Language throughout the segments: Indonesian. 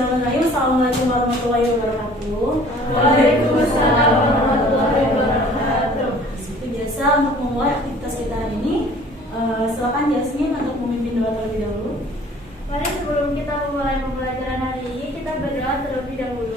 Bismillahirrahmanirrahim. Assalamualaikum warahmatullahi wabarakatuh. Waalaikumsalam warahmatullahi wabarakatuh. Seperti biasa untuk memulai aktivitas kita hari ini, silakan Jasmine untuk memimpin doa terlebih dahulu. Mari sebelum kita memulai pembelajaran hari ini, kita berdoa terlebih dahulu.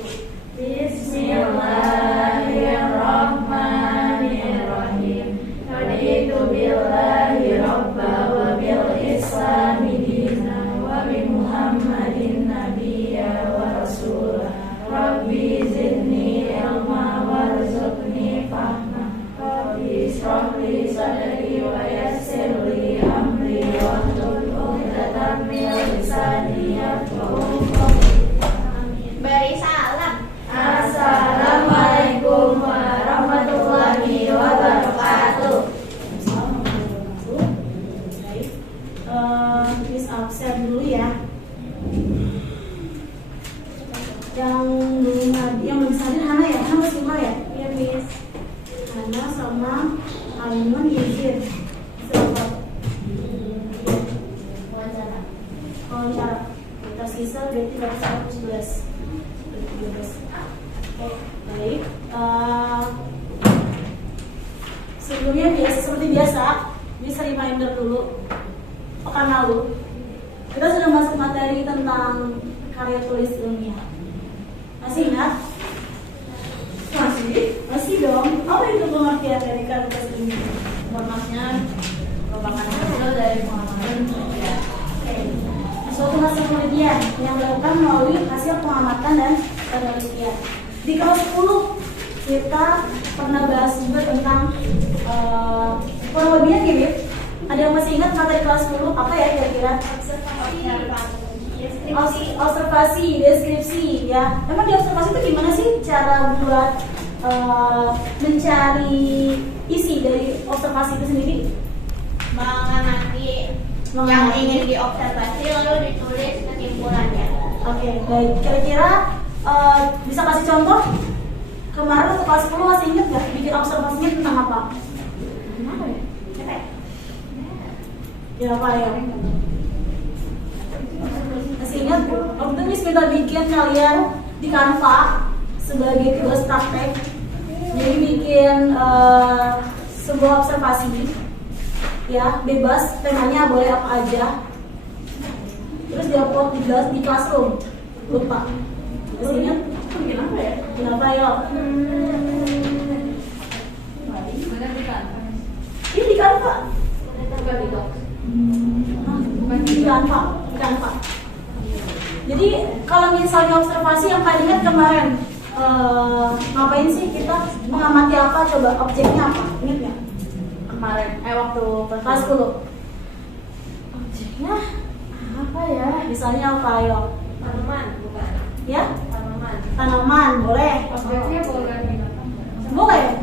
Bismillahirrahmanirrahim. Raditu billahi rabba wa bil islami dina wa bi Muhammadin nabiyya wa rasulah. Rabbi zidni ilma warzuqni fahma. Rabbi ishrah li sadri wa yassir li amri wahlul 'uqdatam min lisani yafqahu qawli. Beri salam. Assalamualaikum warahmatullahi wabarakatuh. Baik, Miss absen dulu ya. Yang bisa hadir Hana ya, Hana masih Iqbal ya? Iya, Miss. Hana sama Aiman Yezid. Silakan. Wawancara. Kita sisa berarti 11. Oke, baik. Sebelumnya seperti biasa, bisa reminder dulu. Pekan lalu kita sudah masuk materi tentang karya tulis ilmiah. Masih ingat? Masih dong. Apa itu pengertian dari karya tulis ilmiah? Formatnya merupakan hasil dari pengamatan penelitian. Oke. Suatu hasil penelitian yang dilakukan melalui hasil pengamatan dan penelitian. Di kelas 10 kita pernah bahas juga tentang kurang lebihnya gini. Ada yang masih ingat materi kelas 10 apa ya kira-kira? Observasi, deskripsi ya. Emang di observasi itu gimana sih cara buat mencari isi dari observasi itu sendiri? Mengamati yang ingin diobservasi lalu ditulis kesimpulannya. Oke, baik. Kira-kira bisa kasih contoh? Kemarin waktu kelas 10 masih ingat nggak bikin observasinya tentang apa? Kenapa ya? Ya apa ya? Masih ingat? Waktu itu Miss minta bikin kalian di Canva sebagai tugas praktek. Jadi bikin sebuah observasi, ya bebas, temanya boleh apa aja. Terus diupload di Classroom. Lupa. Masih ingat? Bikin apa ya? Kenapa ya? Benar di Canva. Ini di Canva. Bukan di Docs. Di Canva. Jadi kalau misalnya observasi yang kalian ingat kemarin, ngapain sih kita mengamati apa? Coba objeknya apa? Ingat nggak? Kemarin, waktu Kelas 10. Objeknya apa ya? Misalnya apa ayo? Tanaman, bukan? Ya? Tanaman. Tanaman, boleh. Objeknya boleh binatang.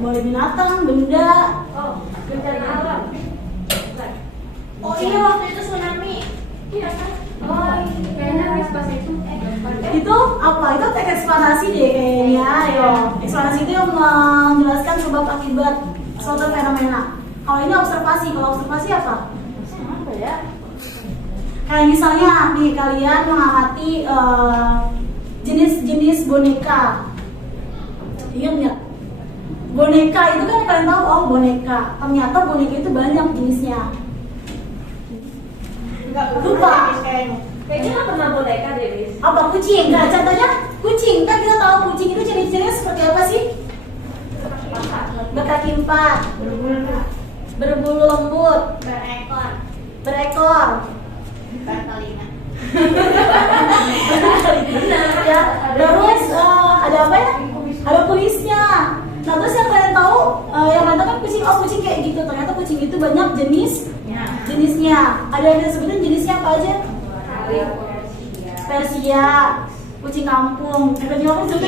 Boleh binatang, benda. Oh, bencana alam. Bukan. Oh iya waktu itu tsunami. Iya kan? Oh, kayaknya Miss pas itu. Itu apa? Itu teks eksplanasi deh kayaknya. Ayo, eksplanasi itu yang menjelaskan sebab akibat suatu fenomena. Kalau ini observasi. Kalau observasi apa? Apa ya? Kayak misalnya nih kalian mengamati jenis-jenis boneka. Ingat nggak? Boneka itu kan kalian tahu, oh boneka. Ternyata boneka itu banyak jenisnya. Lupa. Kayaknya nggak pernah boneka deh, Miss. Apa kucing? Nah, contohnya kucing. Kan kita tahu kucing itu ciri-cirinya seperti apa sih? Berkaki 4, berbulu lembut, berekor. Bukan telinga. Benar ya. Terus ada apa ya? Ada kulisnya. Nah terus yang kalian tahu, kan kucing, oh kucing kayak gitu. Ternyata kucing itu banyak jenisnya. Ada sebutin jenisnya apa aja? Persia, kucing kampung. Kucing kampung juga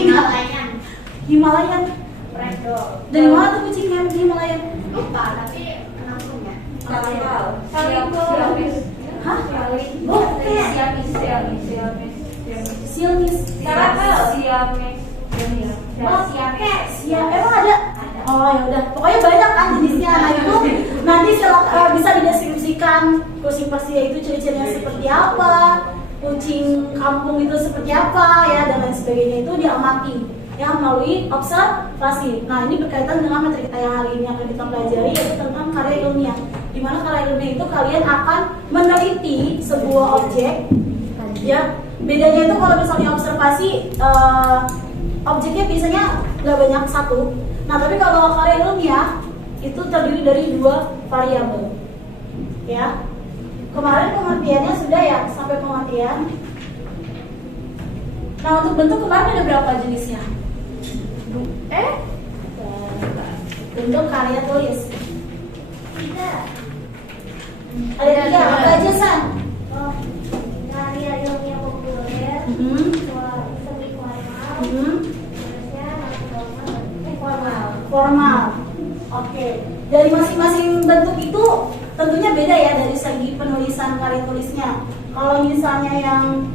Himalayan. Dari mana tuh kucingnya Himalayan? Lupa, tapi kampungnya. Siamis. Hah? Bukan. Siamis. Emang ada? Oh ya udah. Pokoknya banyak kan jenisnya. Nah itu nanti bisa dideskripsikan kucing Persia itu ciri-cirinya seperti apa. kucing kampung itu seperti apa ya dan lain sebagainya itu diamati ya melalui observasi. Nah ini berkaitan dengan materi kita yang hari ini akan kita pelajari yaitu tentang karya ilmiah. Di mana karya ilmiah itu kalian akan meneliti sebuah objek ya. Bedanya itu kalau misalnya observasi objeknya biasanya nggak banyak satu. Nah tapi kalau karya ilmiah itu terdiri dari 2 variabel ya. Kemarin pengertiannya sudah ya, sampai pengertian. Nah untuk bentuk kemarin ada berapa jenisnya? Bentuk karya tulis. Ada 3, apa aja San? Karya ilmiah populer, semi formal, terusnya Formal. Oke. Dari masing-masing bentuk itu tentunya beda ya dari segi penulisan karya tulisnya. Kalau misalnya yang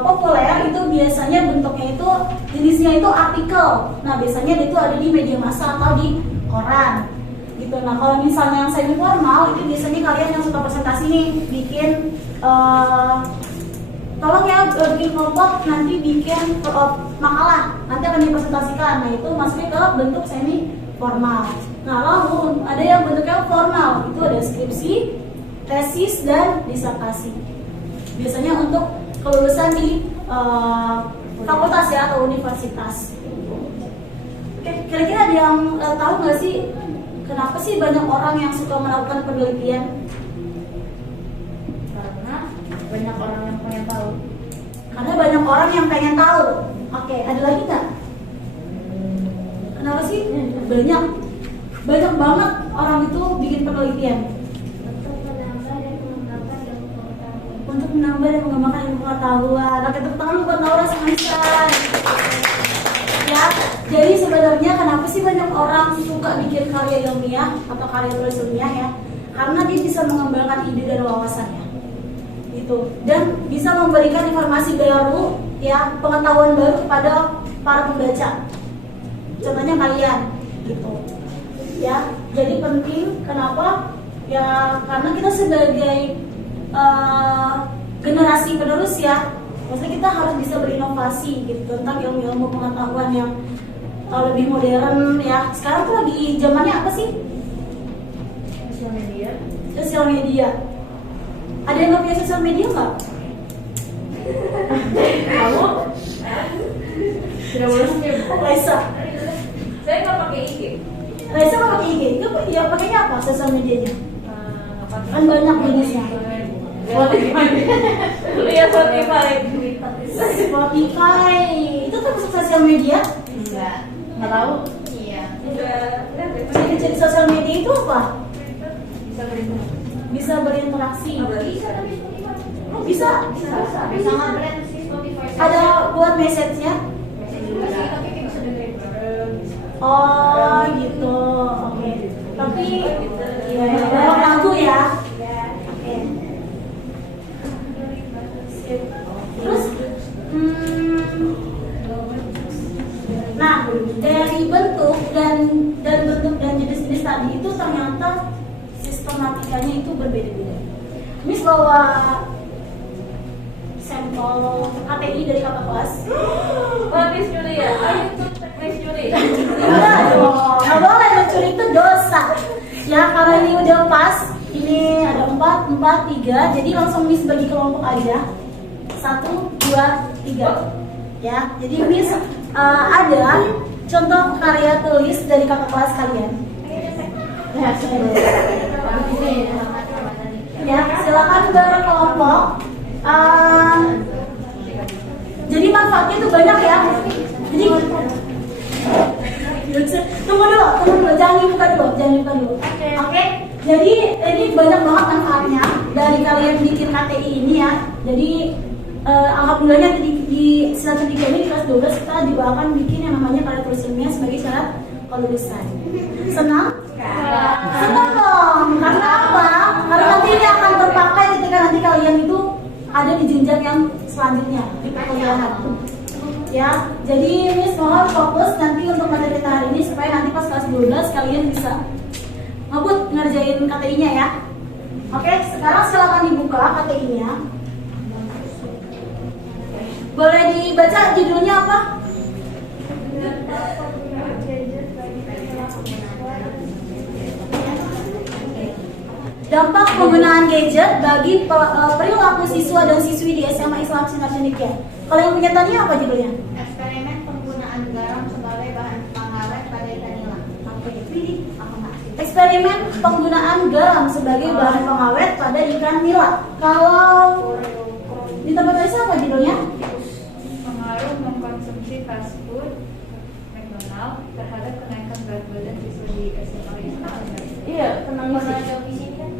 populer itu biasanya bentuknya itu jenisnya itu artikel. Nah biasanya itu ada di media massa atau di koran gitu. Nah kalau misalnya yang semi formal itu biasanya kalian yang suka presentasi nih bikin tolong ya bikin kelompok nanti bikin makalah nanti akan dipresentasikan. Nah itu masuknya ke bentuk semi formal. Nah lalu ada yang bentuknya formal, itu ada skripsi, tesis dan disertasi. Biasanya untuk kelulusan di fakultas ya atau universitas. Kira-kira ada yang tahu nggak sih kenapa sih banyak orang yang suka melakukan penelitian? karena banyak orang yang pengen tahu. Karena banyak orang yang pengen tahu. Oke, ada lagi nggak? Kenapa sih? Banyak banget orang itu bikin penelitian Untuk menambah dan mengembangkan untuk menambah dan ilmu pengetahuan. mengembangkan ilmu pengetahuan. Oke, tepuk tangan buat Laura sama Nisan. Ya, jadi sebenarnya kenapa sih banyak orang suka bikin karya ilmiah atau karya tulis ilmiah ya? Karena dia bisa mengembangkan ide dan wawasannya, gitu. Dan bisa memberikan informasi baru, ya, pengetahuan baru kepada para pembaca. Contohnya kalian, gitu. Ya, jadi penting. Kenapa? Ya, karena kita sebagai generasi penerus ya, maksudnya kita harus bisa berinovasi gitu tentang ilmu-ilmu pengetahuan yang lebih modern ya. Sekarang tuh lagi zamannya apa sih? Sosial media. Sosial media. Ada yang nggak punya sosial media nggak? Kamu? Tidak boleh skip. Raisa. Saya nggak pakai IG. Raisa nggak pakai IG. Itu ya pakainya apa sosial medianya? Kan banyak jenisnya. Spotify. Lihat Spotify. Spotify itu termasuk sosial media? Nggak tahu. Iya. Jadi sosial media itu apa? Bisa berinteraksi. Bisa berinteraksi. Bisa tapi Spotify. Oh, bisa. Bisa nge-brand sih Spotify. Ada buat message-nya? juga sih, tapi kayak bisa dengerin bareng. Oh gitu. Oke. Tapi ya banyak lagu ya. Oke. Sip. Terus nah, dari bentuk dan bentuk dan jenis-jenis tadi itu ternyata sistematikanya itu berbeda-beda. Miss bawa sampel KTI dari kakak kelas. Oh, Miss Julia, ayo tuh Miss Julia. Enggak dong, nggak boleh mencuri itu dosa. Ya karena ini udah pas, ini ada 4, 4, 3. Jadi langsung Miss bagi kelompok aja. 1, 2, 3. Ya, jadi Miss ada contoh karya tulis dari kakak kelas kalian. Ya, silakan berkelompok. Jadi manfaatnya itu banyak ya. Jadi tunggu dulu, jangan dibuka dulu. Oke. Jadi ini banyak banget manfaatnya dari kalian bikin KTI ini ya. Jadi alhamdulillahnya di semester 3 ini di kelas 12 kita juga akan bikin yang namanya karya tulis ilmiah sebagai syarat kelulusan. Senang? Senang dong. Karena apa? Karena nanti ini akan terpakai ketika nanti kalian itu ada di jenjang yang selanjutnya di perkuliahan. Ya, jadi Miss mohon fokus nanti untuk materi kita hari ini supaya nanti pas kelas 12 kalian bisa ngebut ngerjain KTI-nya ya. Oke, sekarang silakan dibuka KTI-nya. Boleh dibaca judulnya apa? Dampak penggunaan gadget bagi perilaku siswa dan siswi di SMA Islam Sinar Cendekia. Kalau yang punya Tania apa judulnya? Eksperimen penggunaan garam sebagai bahan pengawet pada ikan nila. Eksperimen penggunaan garam sebagai bahan pengawet pada ikan nila. Kalau di tempat Aisyah apa judulnya? Pengaruh mengkonsumsi fast food McDonald terhadap kenaikan berat badan siswa di SMA Islam. Iya, tenang Pernah jawab di sini kan?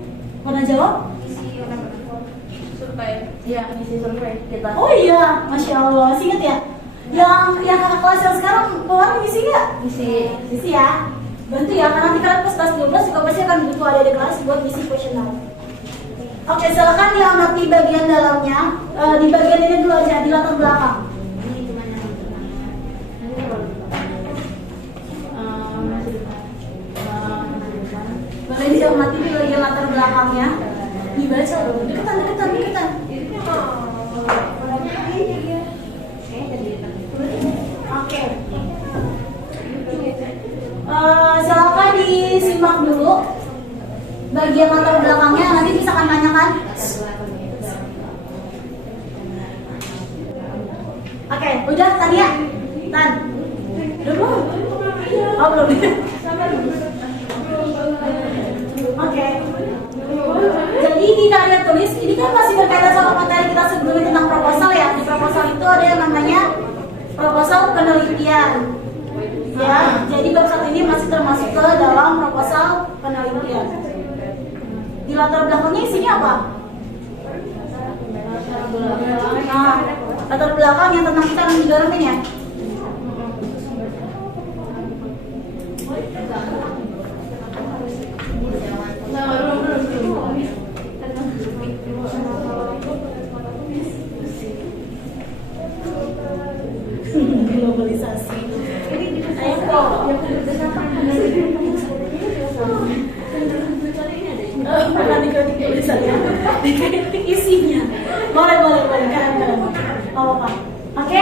Pernah jawab? Isi Survei. Iya, ngisi survei kita. Oh iya, masya Allah, masih inget ya? Yang kakak kelas yang sekarang keluar ngisi nggak? Ngisi ya. Bantu ya, karena nanti kalian pas kelas 12 juga pasti akan butuh ada di kelas buat ngisi kuesioner. Oke, silakan diamati bagian dalamnya. Di bagian ini dulu aja, di latar belakang. ini gimana? Boleh diamati di bagian latar belakangnya. Dibaca dulu, deketan. Oke. Silakan disimak dulu bagian latar belakangnya, nanti bisa akan tanyakan. Oke, udah Tania? Tan? Udah belum? Oh belum. Oke. Jadi di karya tulis ini kan masih berkaitan sama materi kita sebelumnya tentang proposal ya. Di proposal itu ada yang namanya proposal penelitian. Ya, jadi bab satu ini masih termasuk ke dalam proposal penelitian. Di latar belakangnya isinya apa? Nah, latar belakang yang tentang ikan yang digaramin ya. Globalisasi. Bukan dikritik tulisannya, dikritik isinya. Boleh, keren. Apa? Oke?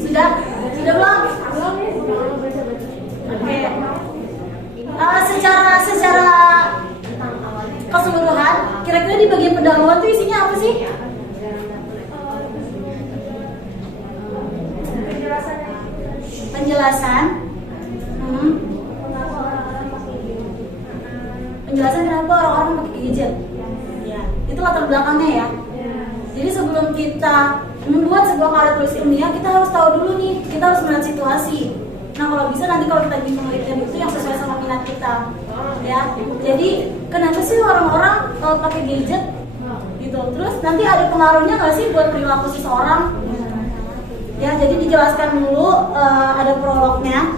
Sudah belum? Oke. Secara keseluruhan, kira-kira di bagian pendahuluan itu isinya apa sih? Penjelasan. Penjelasan kenapa orang-orang pakai gadget. Ya, itu latar belakangnya ya. Jadi sebelum kita membuat sebuah karya tulis ilmiah, kita harus tahu dulu nih, kita harus melihat situasi. Nah kalau bisa nanti kalau kita bikin penelitian itu yang sesuai sama minat kita, ya. Jadi kenapa sih orang-orang pakai gadget? Gitu. Terus nanti ada pengaruhnya nggak sih buat perilaku seseorang? Ya, jadi dijelaskan dulu, ada prolognya.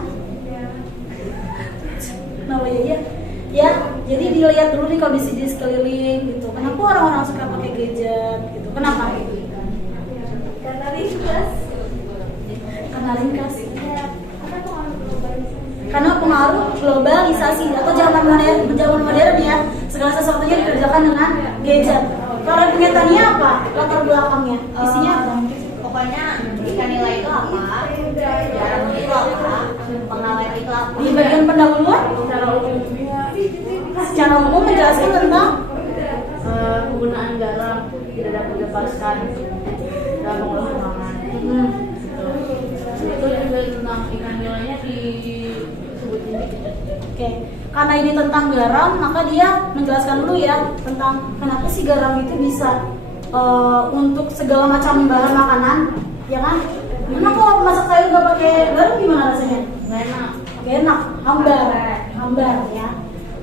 Nah, ya, jadi dilihat dulu nih kondisi di sekeliling gitu. Kenapa orang-orang suka pakai gadget gitu? Kenapa? Karena ringkas. Karena pengaruh globalisasi atau zaman modern ya. Segala sesuatunya dikerjakan dengan gadget. Kalau punya Tania apa? Latar belakangnya, isinya apa? Pokoknya ikan nila itu apa? Garam itu apa? Pengawet itu apa? Di bagian pendahuluan secara umum menjelaskan tentang penggunaan garam tidak dapat dilepaskan dalam pengolahan makanan. Itu juga tentang ikan nilainya disebutin gitu. Oke, karena ini tentang garam, maka dia menjelaskan dulu ya tentang kenapa sih garam itu bisa untuk segala macam bahan makanan, ya kan? Gimana kalau masak sayur nggak pakai garam gimana rasanya? Gak enak, hambar ya.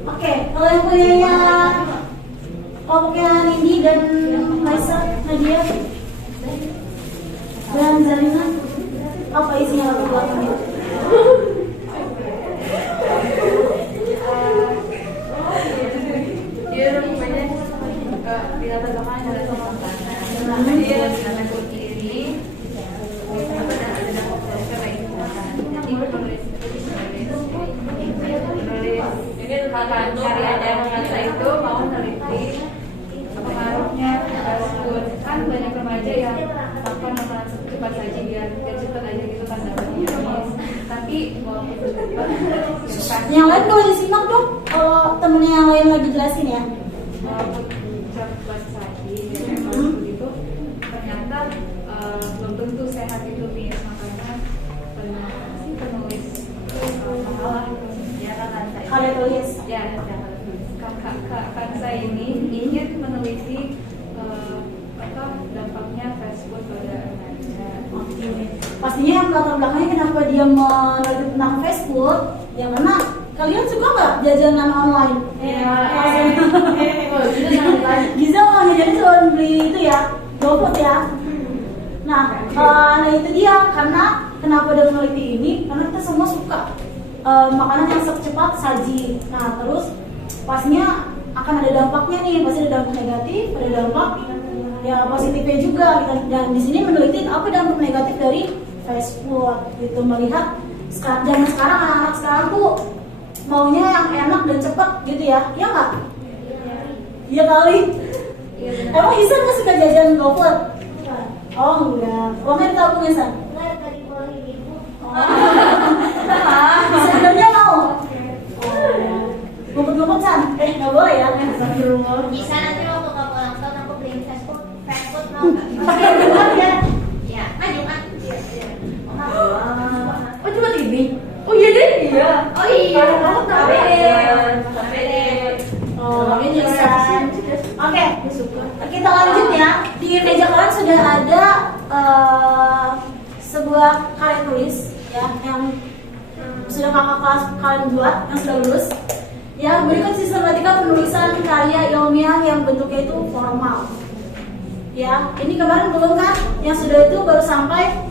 Oke, kalau yang punya kelompoknya Nindi dan Maisa, Nadia dan Zarina, apa isinya latar belakangnya? Dia rupanya di latar belakang ada tokoh makanan. Dia dengan kiri apa ada dampak kayak gitu makanan. Jadi penulis ini tentang karya dan kita itu mau meneliti pengaruhnya fast food kan aja yang apa namanya cepat saja biar cepet aja gitu kan dapatnya. Tapi Yang lain boleh disimak dong, kalau temennya yang lain lagi jelasin ya. cepat saja begitu ternyata belum tentu sehat itu nih, makanya penulis masalah Ya kan saya. Karya tulis. ya kakak saya ini ingin meneliti apa dampaknya fast food pada remaja. Oke. Pastinya yang latar belakangnya kenapa dia meneliti tentang fast food, ya karena kalian suka nggak jajanan online? Giza mau jadi selalu beli itu ya, GoFood ya. Nah itu dia, karena kenapa dia meneliti ini, karena kita semua suka makanan yang cepat saji. Nah terus pastinya akan ada dampaknya nih, pasti ada dampak negatif, ada dampak ya positifnya juga. Dan di sini meneliti apa dampak negatif dari fast food gitu, melihat zaman sekarang anak-anak sekarang tuh maunya yang enak dan cepat gitu ya, iya nggak? Iya kali. Iya benar. Emang Isan nggak suka jajan GoFood? Oh enggak. Uangnya ditabung Isan? Sebenarnya mau. Ngumpet-ngumpet San? Nggak boleh ya? Bisa nanti waktu kamu ulang tahun aku beliin fast food mau nggak? Ya. Ya, maju kan? Oh cuma ini? Oh iya deh. Iya. Oh iya. Kamu tahu Bede. Oh ini Isan. Oke. Kita lanjut ya. Di meja kalian sudah ada sebuah karya tulis ya yang sudah kakak kelas kalian buat, yang sudah lulus. Yang berikut sistematika penulisan karya ilmiah yang bentuknya itu formal. Ya, ini kemarin belum kan? Yang sudah itu baru sampai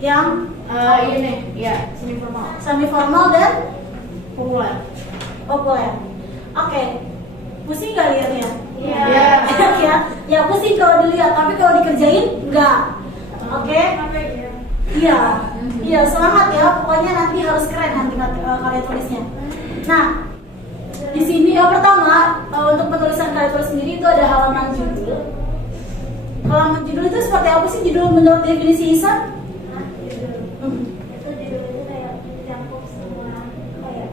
yang Ini, ya, semi formal. semi formal dan Populer. populer. Oke, pusing nggak lihatnya? Iya. Ya, ya pusing kalau dilihat, tapi kalau dikerjain enggak. Oke? Iya, iya semangat ya. Pokoknya nanti harus keren nanti karya tulisnya. Nah, di sini yang pertama untuk penulisan karya tulis sendiri itu ada halaman judul. Halaman judul itu seperti apa sih judul menurut definisi Isan? Itu judulnya kayak mencakup semua kayak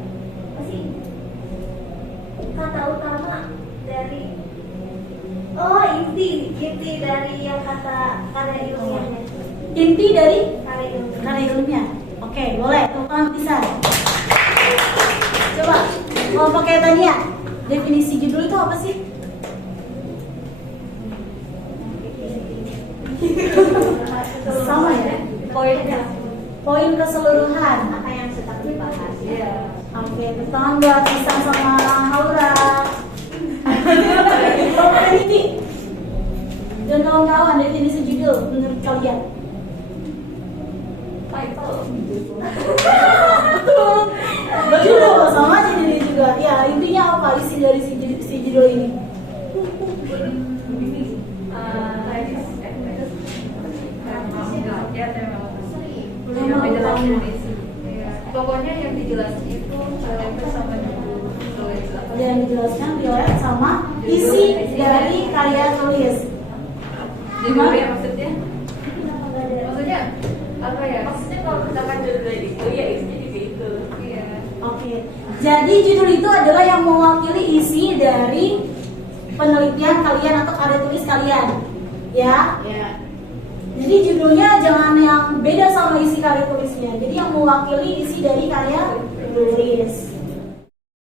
apa sih? Kata utama dari inti dari yang kata karya ilmiahnya. Inti dari Karya ilmiah. karya ilmiah. Oke, boleh. Tolong Isan. Coba, kalau pakai Tania, definisi judul itu apa sih? Sama ya? Poin keseluruhan. Apa yang sedang dibahas? Iya. Oke, tangan buat Isan sama Haura. Ini dan kawan-kawan, definisi judul menurut kalian? Judul sama aja jadi juga. Ya, intinya apa isi dari si judul ini? Pokoknya yang dijelasin itu relate sama tulis apa? Yang dijelaskan relate sama isi dari karya tulis. Gimana ya maksudnya? Maksudnya apa ya? Maksudnya kalau misalkan judul itu, ya isinya juga itu. Iya. Oke. Jadi judul itu adalah yang mewakili isi dari penelitian kalian atau karya tulis kalian. Ya. Ya. Jadi judulnya jangan yang beda sama isi karya tulisnya. Jadi yang mewakili isi dari karya tulis.